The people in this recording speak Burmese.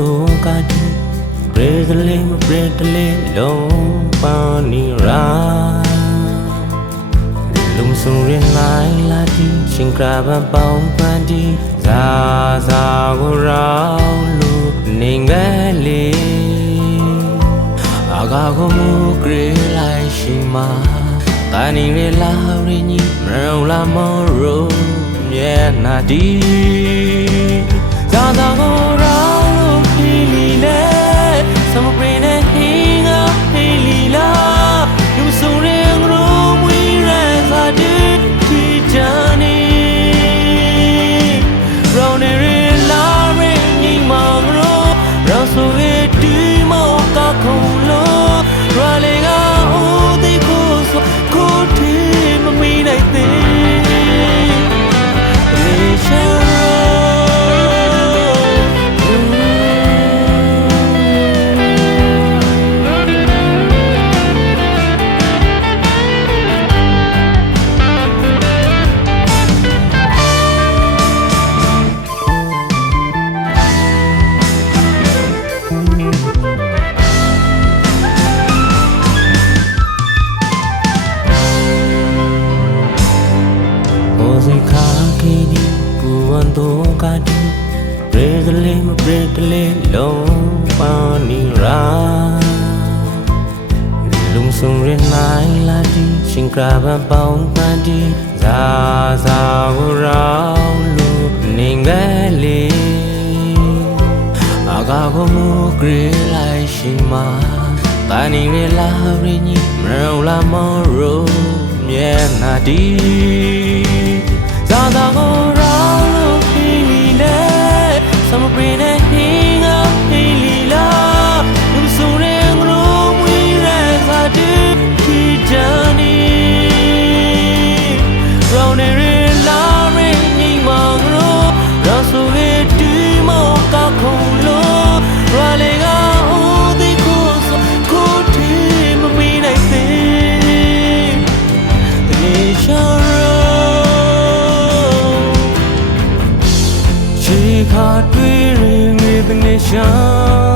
ကေဒီပူဝန်တော့ကတိဘရဒလေမဘရဒလေလုံးပါနီရာလုံဆုံရင်လိုက်လာတီရှင်ကရဘပေါင်းပန်တီဇာဇာကိုရောလူနေငယ်လေးအာဂါကိုမူဂရေလိုက်ရှိမာတာနီရလာရင်းကြီးမရုံလာမောရိုမြဲနာတီဇာသာကို Cause I can't get puvando kati Bredle ma bredle lo pani ra Lung sung rin nai la di Shin kraba baung pa di Za za go rao lu Ningali Aga go mu gri lai shi ma Tani re la ri ni Mrau la mo ro Mye na di Za za ရ